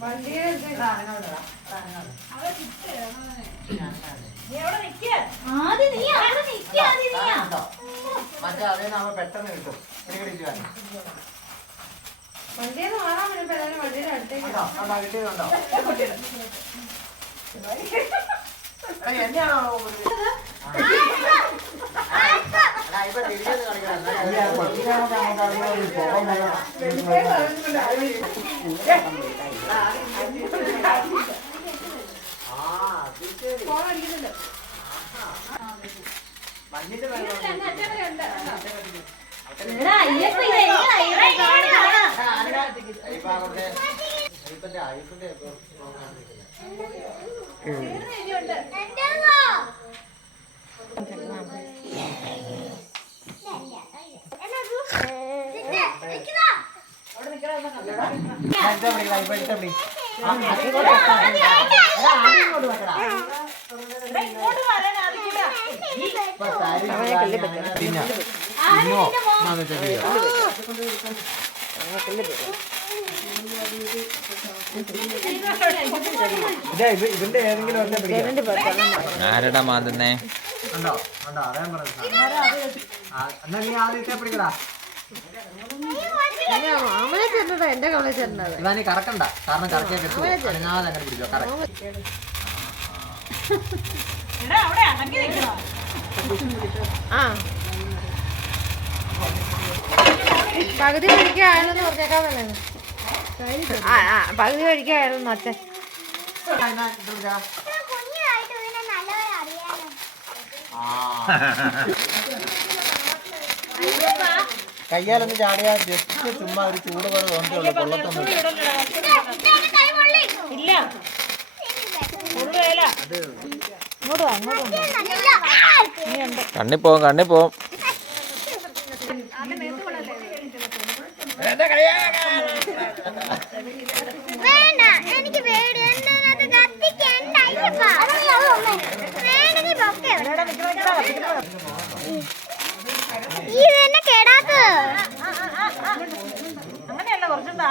മറ്റേ അതേ നമ്മൾ പെട്ടെന്ന് കിട്ടും. വണ്ടിയെന്ന് മാറാൻ പറ്റും. വണ്ടിയുടെ അടുത്തേക്ക് എന്നെയാണോ ഇതിന്റെ ഏതെങ്കിലും ആരടാ മാതുന്നേ ഉണ്ടോ ഉണ്ടോ അറിയാൻ പറഞ്ഞു. എന്നാ നീ ആദ്യത്തെ പിടിക്കടാ. എന്റെ കവളെ ചേട്ടനത് ഇതാ നീ കറക്കണ്ട, കാരണം കറക്കിയാൽ കിട്ടും. അനങ്ങാതെ അങ്ങനെ പിടിച്ചോ. പകുതി കഴിക്കായാലെന്ന് പറഞ്ഞേക്കാൻ തന്നെ. പകുതി കഴിക്കായാലെന്ന് ഒച്ച കയ്യാലൊന്ന് ചാടിയാ ജസ്റ്റ് ചുമ്മാ ഒരു ചൂട് പോലെ തോന്നിയുള്ളൂ. കൊള്ളത്തൊന്നും കണ്ണിപ്പോവും കണ്ണിപ്പോവും. എനിക്ക് പേടി ഇത് തന്നെ കേടാത്തത്.